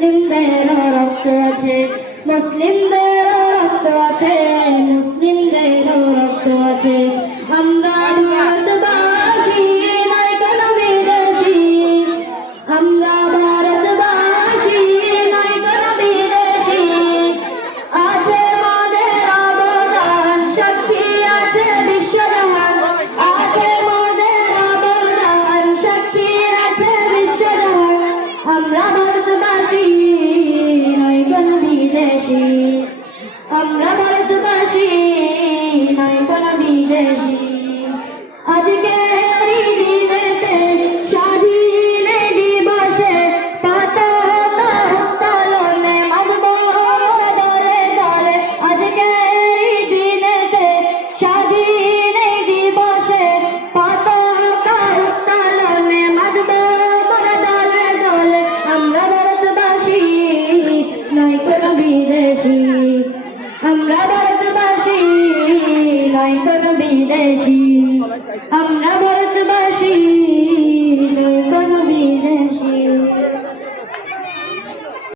মুসলিমদেরও রক্ত আছে, মুসলিমদেরও রক্ত আছে, মুসলিমদেরও রক্ত আছে। আমরা ভারতবাসী নয় কোনো বিদেশি, আমরা ভারতবাসী নয় কোনো বিদেশি। আছে মোদের অবদান, সাক্ষী আছে বিশ্বজাহান, আছে মোদের অবদান, সাক্ষী আছে বিশ্বজাহান। আমরা ভারতবাসী নয় কোনো বিদেশি, আমরা ভারতবাসী নয় কোনো বিদেশি। আজকে দিনেতে স্বাধীন দিবসে পতাকা উত্তোলনে মানব দলে দলে। আজকে দিনেতে স্বাধীন দিবসে পতাকা উত্তোলনে মানব দলে দলে। আমরা ভারতবাসী নয় কোনো বিদেশি, আমরা ভারতবাসী নয় কোনো বিদেশি, আমরা ভারতবাসী।